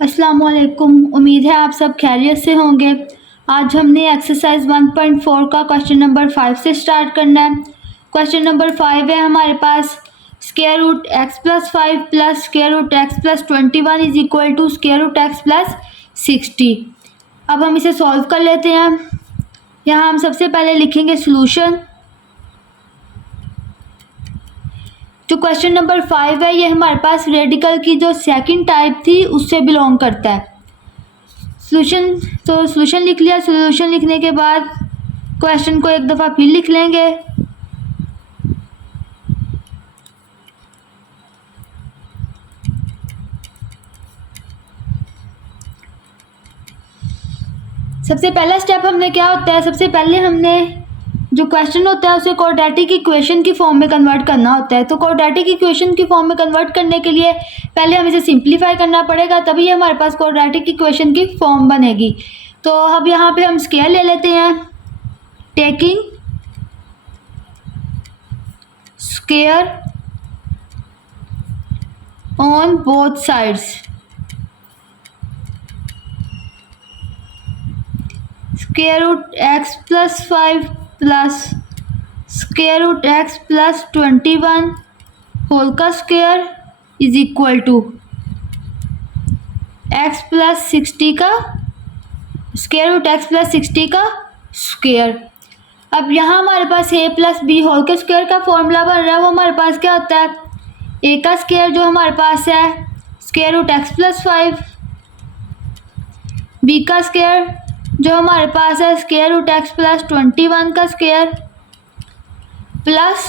अस्सलामुअलैकुम। उम्मीद है आप सब खैरियत से होंगे। आज हमने एक्सरसाइज 1.4 का क्वेश्चन नंबर 5 से स्टार्ट करना है। क्वेश्चन नंबर 5 है हमारे पास square root x plus 5 plus square root x plus 21 is equal to square root x plus 60। अब हम इसे सॉल्व कर लेते हैं। यहाँ हम सबसे पहले लिखेंगे सोल्यूशन। जो क्वेश्चन नंबर 5 है ये हमारे पास रेडिकल की जो सेकंड टाइप थी उससे बिलोंग करता है। सोल्यूशन लिख लिया। सोल्यूशन लिखने के बाद क्वेश्चन को एक दफ़ा फिर लिख लेंगे। सबसे पहला स्टेप हमने क्या होता है, सबसे पहले हमने जो क्वेश्चन होता है उसे क्वाड्रेटिक इक्वेशन की फॉर्म में कन्वर्ट करना होता है। तो क्वाड्रेटिक इक्वेशन की फॉर्म में कन्वर्ट करने के लिए पहले हमें इसे सिंप्लीफाई करना पड़ेगा, तभी हमारे पास क्वाड्रेटिक इक्वेशन की फॉर्म बनेगी। तो अब यहाँ पे हम स्क्वायर ले लेते हैं। Taking square on both sides, square root x plus 5 plus square root x plus 21 whole का square is equal to x plus 60 का स्क्वायर रूट एक्स प्लस 60 का स्क्वायर। अब यहाँ हमारे पास ए प्लस बी होल के स्क्वायर का फॉर्मूला बन रहा है। वो हमारे पास क्या होता है, ए का स्क्वायर जो हमारे पास है square root x plus 5, b का स्क्वायर जो हमारे पास है स्क्वायर रूट एक्स प्लस 21 का स्क्वायर प्लस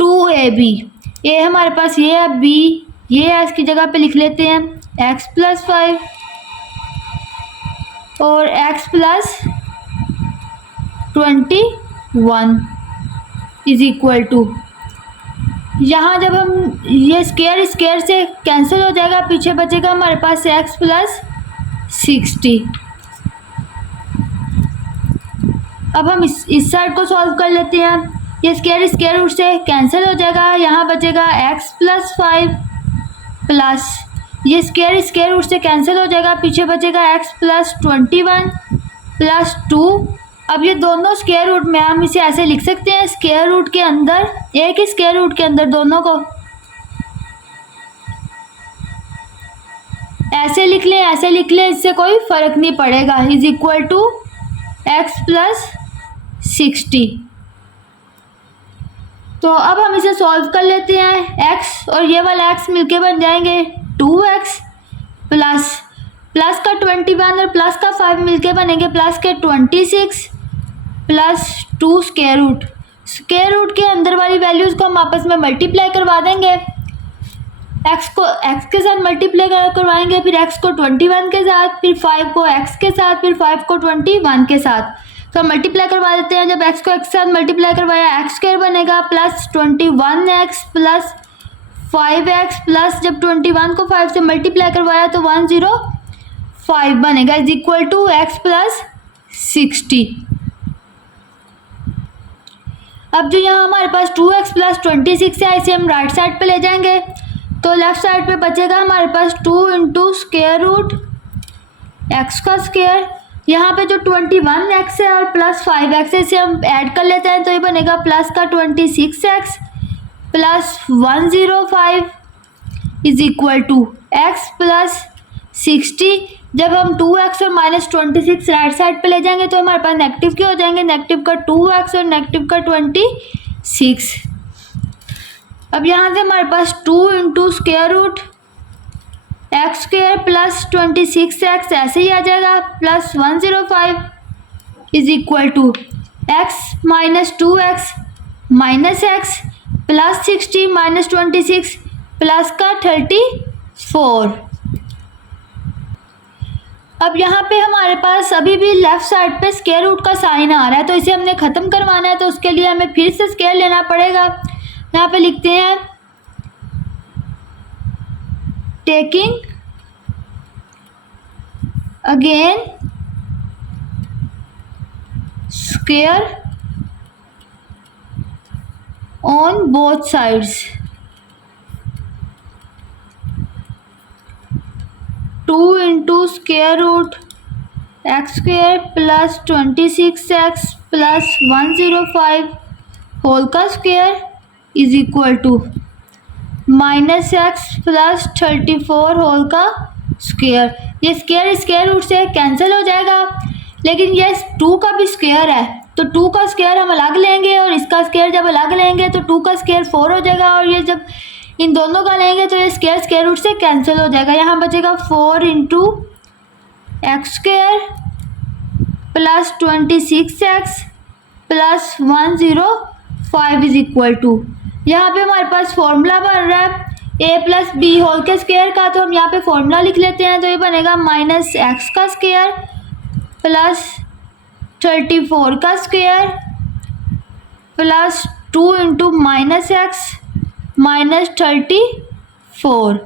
2ab। ए हमारे पास ये है, बी ये है, इसकी जगह पे लिख लेते हैं एक्स प्लस 5 और x plus 21 is equal to, यहाँ जब हम ये स्क्वायर स्क्वायर से कैंसिल हो जाएगा, पीछे बचेगा हमारे पास एक्स प्लस 60। अब हम इस साइड को सॉल्व कर लेते हैं। ये स्क्वायर स्क्वायर रूट से कैंसिल हो जाएगा, यहाँ बचेगा एक्स प्लस 5 प्लस ये स्क्वायर स्क्वायर रूट से कैंसिल हो जाएगा, पीछे बचेगा एक्स प्लस 21 प्लस 2। अब ये दोनों स्क्वायर रूट में हम इसे ऐसे लिख सकते हैं, स्क्वायर रूट के अंदर एक ही स्क्वायर रूट के अंदर दोनों को ऐसे लिख लें, इससे कोई फर्क नहीं पड़ेगा। Is equal to x plus 60। तो अब हम इसे सॉल्व कर लेते हैं। x और ये वाला x मिलके बन जाएंगे 2x प्लस प्लस का 21 और प्लस का 5 मिलके बनेंगे प्लस के 26 प्लस 2 स्क्वायर रूट के अंदर वाली वैल्यूज़ को हम आपस में मल्टीप्लाई करवा देंगे। x को x के साथ मल्टीप्लाई करवाएंगे, फिर x को 21 के साथ, फिर 5 को x के साथ, फिर 5 को 21 के साथ। तो हम मल्टीप्लाई करवा देते हैं। जब x को x के साथ मल्टीप्लाई करवाया एक्स स्क्वायर बनेगा plus 21x plus 5x plus जब 21 को 5 से मल्टीप्लाई करवाया तो 105 बनेगा is equal to x plus 60। अब जो यहाँ हमारे पास 2x प्लस 26 है, इसे हम राइट साइड पे ले जाएंगे तो लेफ्ट साइड पे बचेगा हमारे पास 2 इंटू स्क्वायर रूट एक्स का स्क्वायर। यहाँ पे जो 21x है और प्लस 5x है इसे हम ऐड कर लेते हैं तो ये बनेगा प्लस का 26x plus 105 is equal to x plus 60। जब हम 2x और माइनस 26 राइट साइड पे ले जाएंगे तो हमारे पास नेगेटिव क्या हो जाएंगे, नेगेटिव का 2x और नेगेटिव का 26। अब यहाँ से हमारे पास 2 into square root x square plus 26x ऐसे ही आ जाएगा plus 105 is equal to x minus 2x minus x plus 60 minus 26 plus का 34। अब यहाँ पे हमारे पास अभी भी लेफ्ट साइड पे स्क्वायर रूट का साइन आ रहा है, तो इसे हमने ख़त्म करवाना है, तो उसके लिए हमें फिर से स्क्वायर लेना पड़ेगा। यहाँ पे लिखते हैं taking again square on both sides, 2 into square root x square plus 26x plus 105 whole का square is equal to minus x plus 34 whole का स्क्वायर। ये स्क्वायर रूट से कैंसिल हो जाएगा, लेकिन ये 2 का भी स्क्वायर है तो 2 का स्क्वायर हम अलग लेंगे और इसका स्क्वायर जब अलग लेंगे तो 2 का स्क्वायर 4 हो जाएगा, और ये जब इन दोनों का लेंगे तो ये स्क्वायर रूट से कैंसिल हो जाएगा। यहाँ बचेगा 4 into x square plus 26x plus 105 is equal to, यहाँ पे हमारे पास फॉर्मूला बन रहा है a प्लस बी होल के स्क्वायर का, तो हम यहाँ पे फॉर्मूला लिख लेते हैं। तो ये बनेगा माइनस एक्स का स्क्वायर प्लस 34 का square plus 2 into minus x minus 34।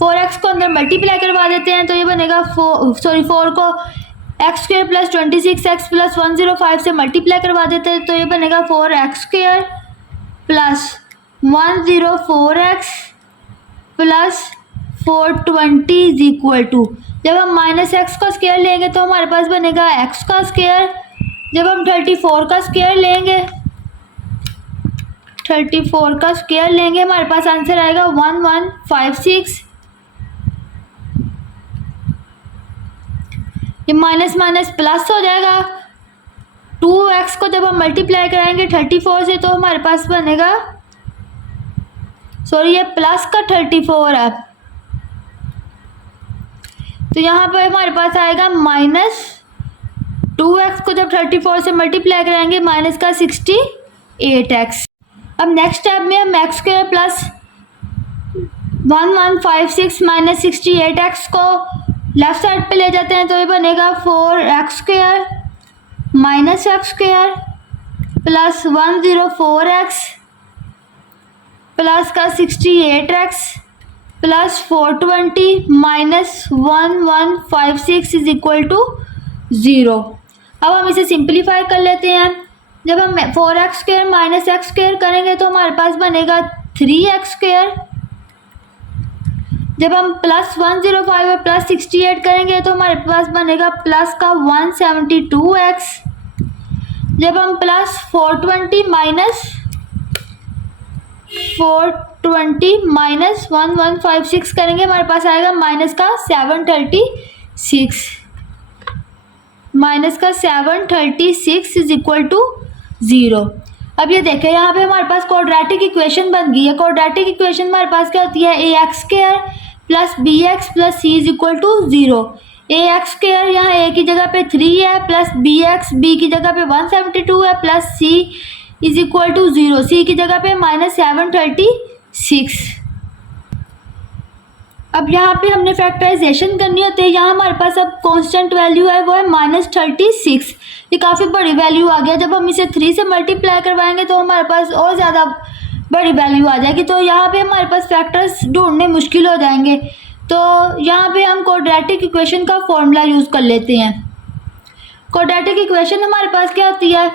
4x को अंदर मल्टीप्लाई करवा देते हैं तो ये बनेगा 4 को x square plus 26x plus 105 से मल्टीप्लाई करवा देते हैं तो ये बनेगा 4x square plus 104x plus 420 is equal to, जब हम माइनस एक्स का स्क्वायर लेंगे तो हमारे पास बनेगा x का स्क्वायर, जब हम 34 का स्क्वायर लेंगे 34 का स्क्वायर लेंगे हमारे पास आंसर आएगा 1156। ये माइनस माइनस प्लस हो जाएगा, 2x को जब हम मल्टीप्लाई कराएंगे 34 से तो हमारे पास बनेगा, सॉरी ये प्लस का 34 है, तो यहाँ पर हमारे पास आएगा माइनस 2x को जब 34 से मल्टीप्लाई कराएंगे माइनस का 68x। अब नेक्स्ट स्टेप में हम x square plus 1156 minus 68x को लेफ्ट साइड पे ले जाते हैं तो ये बनेगा 4x square minus x square plus 104x plus का 68x plus 420 minus 1156 is equal to 0। अब हम इसे सिंप्लीफाई कर लेते हैं। जब हम 4x square minus x square करेंगे तो हमारे पास बनेगा 3x स्क्वायर, जब हम प्लस 105 और प्लस 68 करेंगे तो हमारे पास बनेगा प्लस का 172x, जब हम प्लस 420 माइनस 1156 करेंगे हमारे पास आएगा माइनस का 736 इज इक्वल टू 0। अब ये देखें यहाँ पे हमारे पास क्वाड्रेटिक इक्वेशन बन गई है। क्वाड्रेटिक इक्वेशन हमारे पास क्या होती है, a x square plus b x plus C is equal to 0। A x square यहाँ ए की जगह पे 3 है प्लस बी एक्स बी की जगह पे 172 है plus C is equal to 0, C की जगह पे माइनस 736। अब यहाँ पे हमने फैक्टराइजेशन करनी होती है। यहाँ हमारे पास अब कांस्टेंट वैल्यू है वो है -36। ये काफ़ी बड़ी वैल्यू आ गया, जब हम इसे 3 से मल्टीप्लाई करवाएंगे तो हमारे पास और ज़्यादा बड़ी वैल्यू आ जाएगी, तो यहाँ पे हमारे पास फैक्टर्स ढूंढने मुश्किल हो जाएंगे। तो यहाँ पे हम क्वाड्रेटिक इक्वेशन का फॉर्मूला यूज़ कर लेते हैं। क्वाड्रेटिक इक्वेशन हमारे पास क्या होती है,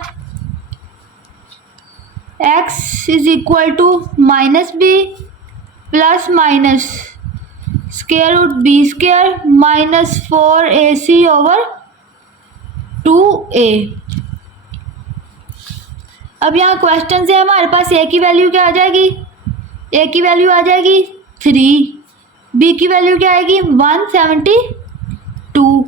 x is equal to minus b plus minus square root b square minus 4ac over 2a। अब यहाँ क्वेश्चन से हमारे पास a की वैल्यू क्या आ जाएगी, a की वैल्यू आ जाएगी 3, b की वैल्यू क्या आएगी 172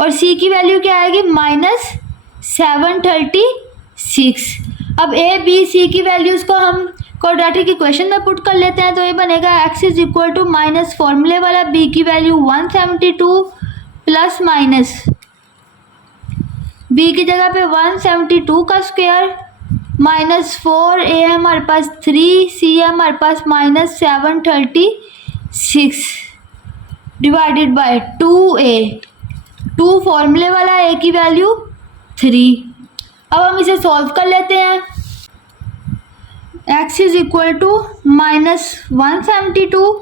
और c की वैल्यू क्या आएगी -736। अब a b c की वैल्यूज़ को हम क्वाड्रेटिक इक्वेशन में पुट कर लेते हैं तो ये बनेगा x is equal to minus फॉर्मूले वाला b की वैल्यू 172 प्लस माइनस b की जगह पे 172 का स्क्वायर माइनस 4a है हमारे पास 3c है हमारे पास -736 डिवाइडेड बाय 2a, 2 फॉर्मूले वाला a की वैल्यू 3। अब हम इसे सॉल्व कर लेते हैं। x is equal to -172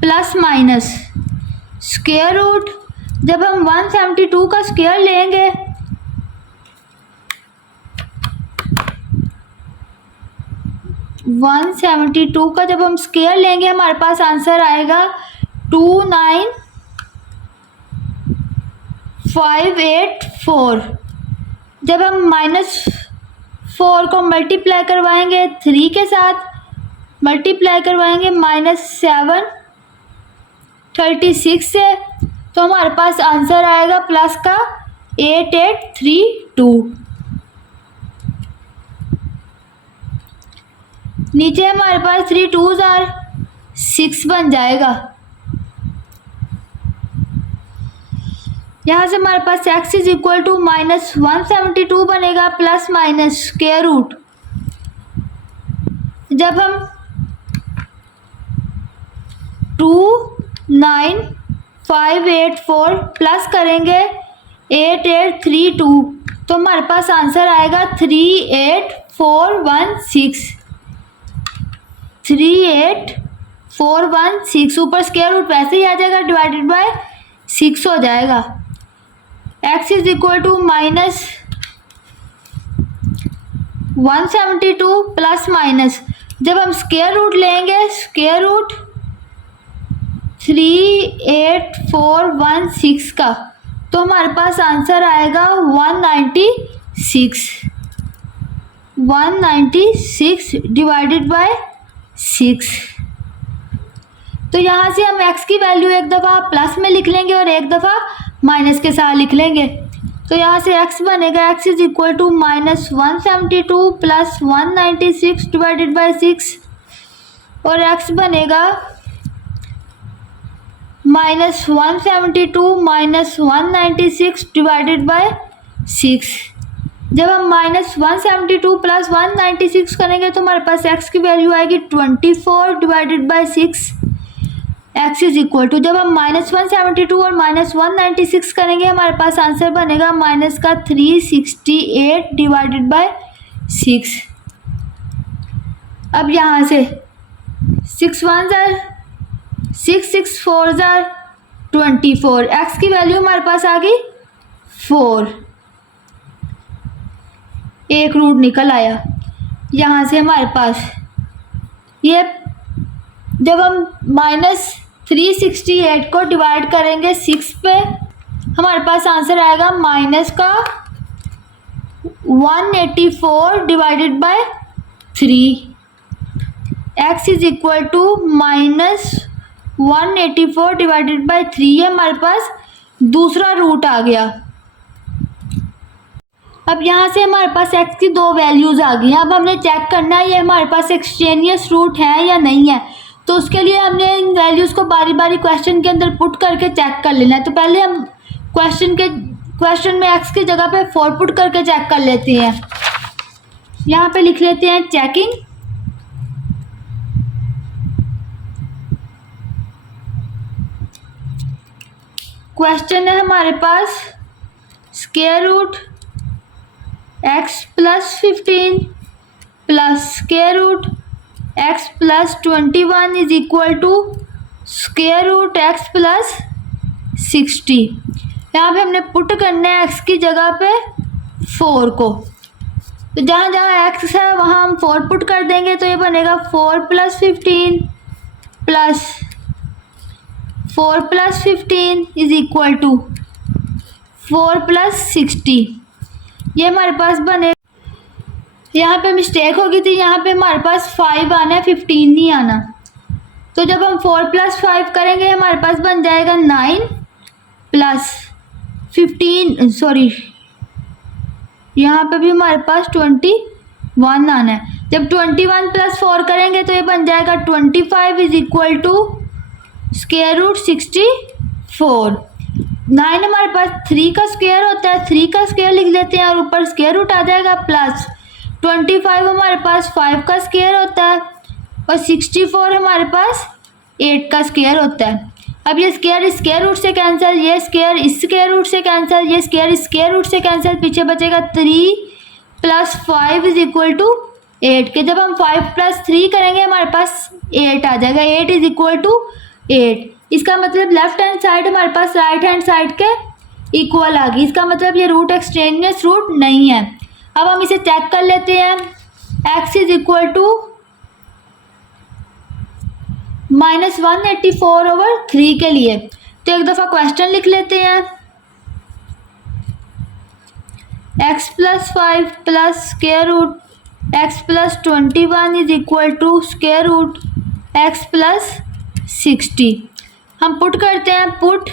plus minus square root, जब हम 172 का स्क्वायर लेंगे जब हम स्क्वायर लेंगे हमारे पास आंसर आएगा 29,584। जब हम -4 को मल्टीप्लाई करवाएंगे 3 के साथ, मल्टीप्लाई करवाएंगे -736 से, तो हमारे पास आंसर आएगा प्लस का 8832। नीचे हमारे पास 3 2s आर 6 बन जाएगा। यहाँ से हमारे पास x इज इक्वल टू -172 बनेगा प्लस माइनस स्क्वायर रूट। जब हम 29,584 प्लस करेंगे 8832, तो हमारे पास आंसर आएगा 38416। 38416 ऊपर स्क्वायर रूट वैसे ही आ जाएगा, डिवाइडेड बाय 6 हो जाएगा। x is equal to -172 plus minus, जब हम स्क्वायर रूट लेंगे, स्क्वायर रूट 38416 का, तो हमारे पास आंसर आएगा 196 डिवाइडेड बाय 6। तो यहाँ से हम x की वैल्यू एक दफ़ा प्लस में लिख लेंगे और एक दफ़ा माइनस के साथ लिख लेंगे। तो यहाँ से x बनेगा x is equal to -172 plus 196 divided by 6, और x बनेगा -172 माइनस 196 डिवाइडेड बाय 6। जब हम -172 प्लस 196 करेंगे तो हमारे पास x की वैल्यू आएगी 24 divided by 6। x is equal to, जब हम -172 और -196 करेंगे हमारे पास आंसर बनेगा माइनस का 368 डिवाइडेड बाय 6। अब यहाँ से 6 1 6 6 4 24, x की वैल्यू हमारे पास आ गई 4, एक रूट निकल आया। यहाँ से हमारे पास ये, जब हम -368 को डिवाइड करेंगे 6 पे, हमारे पास आंसर आएगा माइनस का 184 divided by 3। x is equal to -184 divided by 3, ये हमारे पास दूसरा रूट आ गया। अब यहाँ से हमारे पास x की दो वैल्यूज़ आ गई हैं। अब हमने चेक करना है ये हमारे पास एक्सचेंजियस रूट है या नहीं है। तो उसके लिए हमने इन वैल्यूज़ को बारी बारी क्वेश्चन के अंदर पुट करके चेक कर लेना है। तो पहले हम क्वेश्चन में x की जगह पे 4 पुट करके चेक कर लेते हैं। यहाँ पे लिख लेते हैं चेकिंग। क्वेश्चन है हमारे पास square root x plus 15 plus square root x plus 21 is equal to square root x plus 60। यहाँ पे हमने पुट करना है x की जगह पे 4 को। तो जहाँ जहाँ x है वहाँ हम 4 पुट कर देंगे, तो ये बनेगा 4 plus 15 plus 4 plus 15 is equal to 4 plus 60। ये हमारे पास बने, यहाँ पे मिस्टेक होगी थी, यहाँ पे हमारे पास 5 आना है, 15 नहीं आना। तो जब हम 4 प्लस 5 करेंगे हमारे पास बन जाएगा 9 प्लस 15, सॉरी यहाँ पे भी हमारे पास 21 आना है। जब 21 प्लस 4 करेंगे तो ये बन जाएगा 25 is equal to square root 64। 9 हमारे पास 3 का स्क्वायर होता है, 3 का स्क्वायर लिख लेते हैं और ऊपर स्क्वायर रूट आ जाएगा, प्लस 25 हमारे पास 5 का स्क्वायर होता है और 64 हमारे पास 8 का स्क्वायर होता है। अब ये स्क्वायर स्क्वायर रूट से कैंसिल, ये स्क्वायर इस स्क्वायर रूट से कैंसिल, ये स्क्वायर स्क्वायर रूट से कैंसिल, पीछे बचेगा 3 प्लस 5 इज इक्वल टू 8 के। जब हम 5 प्लस 3 करेंगे हमारे पास 8 आ जाएगा, 8 इज इक्वल टू 8। इसका मतलब लेफ्ट हैंड साइड हमारे पास राइट हैंड साइड के इक्वल आ गई। इसका मतलब ये रूट एक्सटेनियस रूट नहीं है। अब हम इसे चेक कर लेते हैं। x इज इक्वल टू -184/3 के लिए। तो एक दफ़ा क्वेश्चन लिख लेते हैं। x + 5 + square root x + 21 is equal to square root x + 60। हम पुट करते हैं, put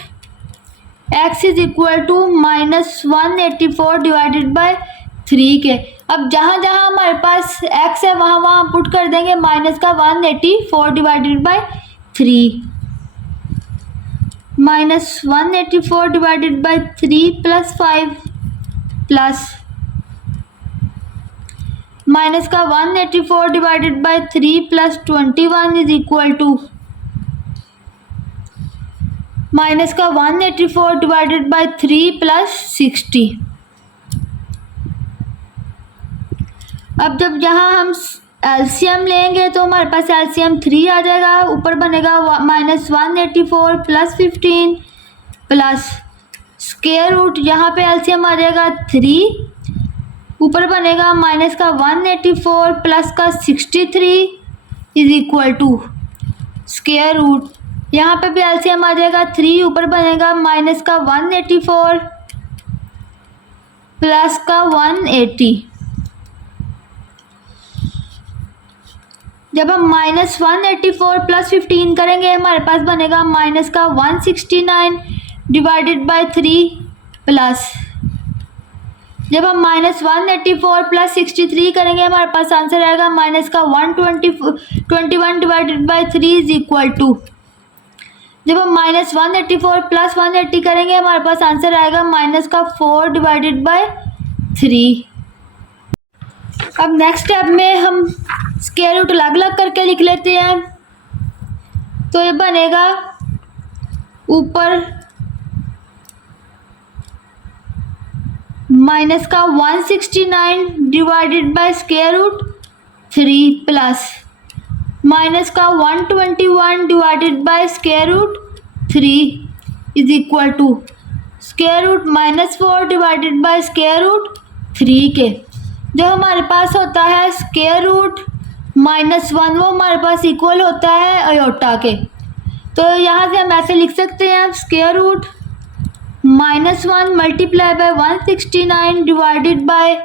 x is equal to -184/3 के। अब जहाँ जहाँ हमारे पास x है वहाँ वहाँ पुट कर देंगे -184/3 -184/3 + 5 प्लस -184/3 + 21 इज इक्वल टू -184/3 + 60। अब जब यहाँ हम एलसीएम लेंगे तो हमारे पास एलसीएम 3 आ जाएगा, ऊपर बनेगा -184 + 15 प्लस स्क्वायर रूट, यहाँ पे एलसीएम आ जाएगा 3, ऊपर बनेगा -184 प्लस का 63 is equal to square root, यहाँ पे भी एलसीएम आ जाएगा 3, ऊपर बनेगा -184 प्लस का 180। जब हम -184 + 15 करेंगे हमारे पास बनेगा -169/3 प्लस, जब हम -184 + 63 करेंगे हमारे पास आंसर आएगा -121/3 इज इक्वल टू, जब हम -184 + 180 करेंगे हमारे पास आंसर आएगा -4/3। अब नेक्स्ट स्टेप में हम स्क्वायर रूट अलग अलग करके लिख लेते हैं। तो ये बनेगा ऊपर -169/3 प्लस -121/3 इज इक्वल टू -4/3 के। जो हमारे पास होता है स्क्वायर रूट -1 वो हमारे पास इक्वल होता है आयोटा के। तो यहाँ से हम ऐसे लिख सकते हैं square root -1 × 169 divided by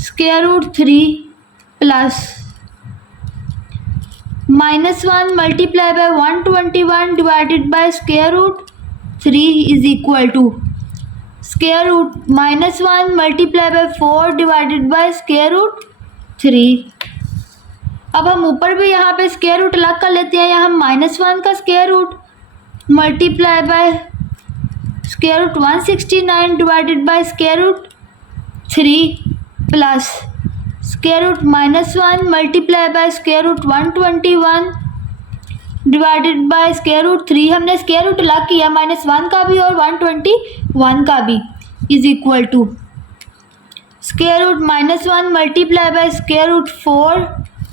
square root 3 plus -1 × 121 divided by square root 3 is equal to square root -1 × 4 divided by square root 3। अब हम ऊपर भी यहाँ पे स्क्वायर रूट अलग कर लेते हैं। यहाँ -1 का square root multiply by square root 169 divided by square root 3 plus square root -1 multiply by square root 121 divided by square root 3। हमने स्क्वायर रूट अलग किया -1 का भी और 121 का भी is equal to square root -1 multiply by square root 4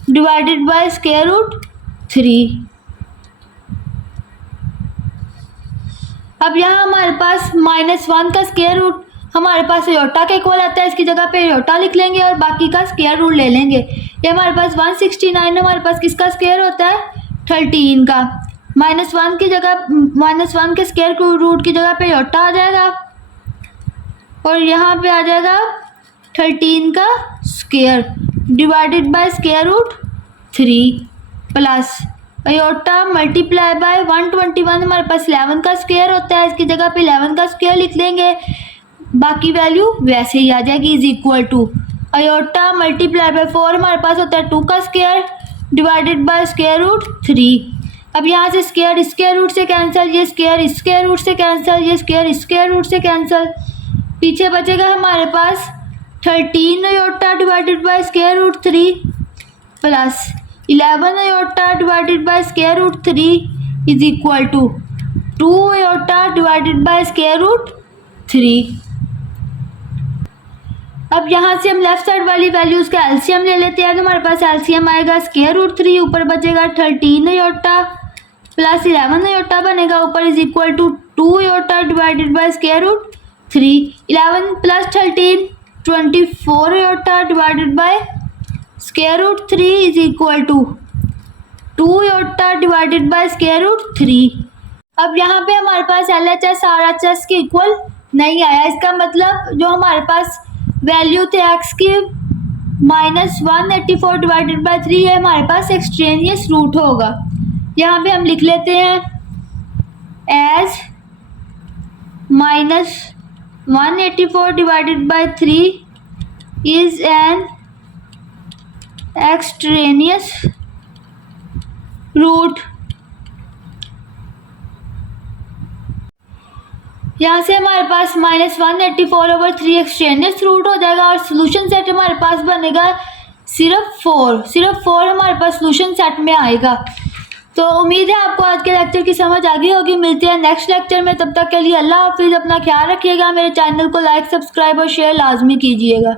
divided by square root 3। अब यहाँ हमारे पास -1 का स्क्वायर रूट हमारे पास आयोटा के इक्वल आता है, इसकी जगह पे आयोटा लिख लेंगे और बाकी का स्क्वायर रूट ले लेंगे। ये हमारे पास 169 हमारे पास किसका स्क्वायर होता है 13 का, -1 की जगह -1 के स्क्वायर रूट की जगह पे आयोटा आ जाएगा और यहाँ पे आ जाएगा 13 का square divided by square root 3 plus iota multiply by 121 हमारे पास 11 का स्क्वायर होता है, इसकी जगह पे 11 का स्क्वायर लिख लेंगे, बाकी वैल्यू वैसे ही आ जाएगी is equal to iota multiply by 4 हमारे पास होता है 2 का square divided by square root 3। अब यहाँ से स्क्वायर स्क्वायर रूट से कैंसिल, ये स्क्वायर स्क्वायर रूट से कैंसिल, ये स्क्वायर स्क्वायर रूट से कैंसिल, पीछे बचेगा हमारे पास 13 iota divided by square root 3 plus 11 iota divided by square root 3 is equal to 2 iota divided by square root 3। अब यहाँ से हम लेफ्ट साइड वाली वैल्यूज़ का एलसीएम ले लेते हैं। तो हमारे पास एलसीएम आएगा स्क्वायर रूट 3, ऊपर बचेगा 13 आयोटा प्लस 11 आयोटा बनेगा, ऊपर is equal to 2 iota divided by square root 3। 11 plus 13 24 iota divided by square root 3 is equal to 2 iota divided by square root 3। अब यहाँ पे हमारे पास LHS RHS के इक्वल नहीं आया, इसका मतलब जो हमारे पास वैल्यू थे x की -184 डिवाइडेड बाय 3 है हमारे पास एक्सट्रेनियस रूट होगा। यहाँ पे हम लिख लेते हैं as -184 divided by 3 is an extraneous root. यहाँ से हमारे पास -184/3 एक्सट्रेनियस रूट हो जाएगा और सोल्यूशन सेट हमारे पास बनेगा सिर्फ 4 हमारे पास सोल्यूशन सेट में आएगा। तो उम्मीद है आपको आज के लेक्चर की समझ आ गई होगी। मिलते हैं नेक्स्ट लेक्चर में, तब तक के लिए अल्लाह हाफिज़। अपना ख्याल रखिएगा। मेरे चैनल को लाइक, सब्सक्राइब और शेयर लाजमी कीजिएगा।